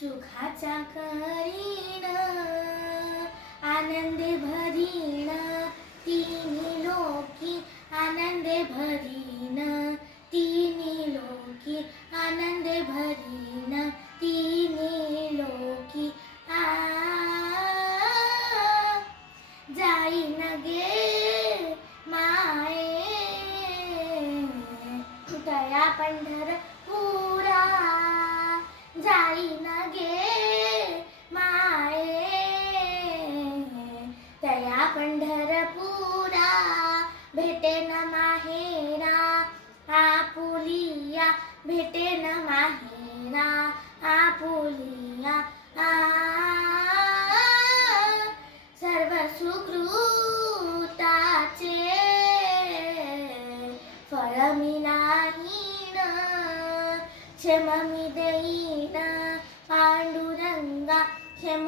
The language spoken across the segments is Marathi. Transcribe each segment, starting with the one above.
सुखाचा करीण आनंदे भरीण तिन्ही लोकी आनंदे भरीण तिन्ही लोकी आनंदे भरीण तिन्ही लोकी आ तया पंढरपुरा भेटेन माहेरा आपुलिया भेटेन माहेरा आपुलिया आ सर्व सुकृताचे फळ मी नाहीन क्षम मी देईन पांडुरंगा क्षम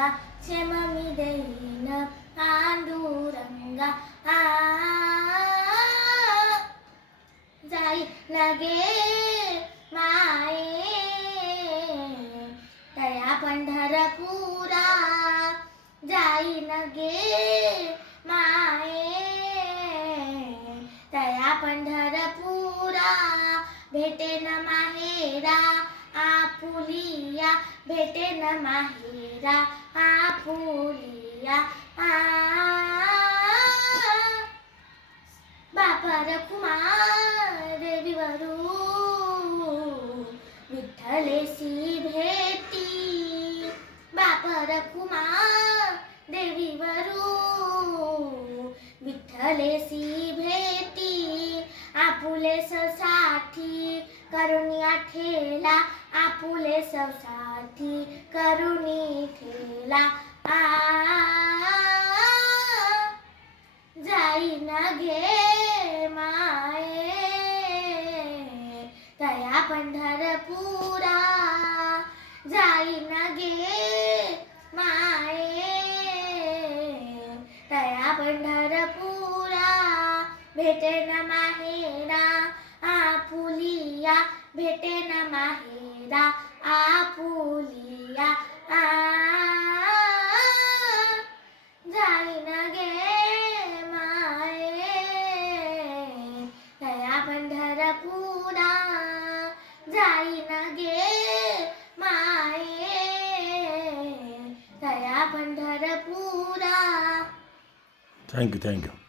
मी देईन पांडुरंगा क्षम मी देईन पांडुरंगा आ जाई लगे माये तया पंढरपुरा जाई नगे माये तया पंढरपुरा न माहेरा आपुलिया भेटेल माहिरा आपुलिया आ. बापर कुमार विवरू विठ्ठलेसी भेटी. बापर कुमार देवीवरू विठ्ठलेसी भेटी आपुले साठी करुणिया ठेला आपुले साठी करुणी ठेला. आ जाईन घे माये तया पंढरपुरा. न गे माये तया पंढरपुरा. भेटेन माहेरा भेटे ना माहेरा आपुलिया आ जाईन गे माये. तया पंढरपुरा जाईन गे माये. दया पंढरपुरा. Thank you thank you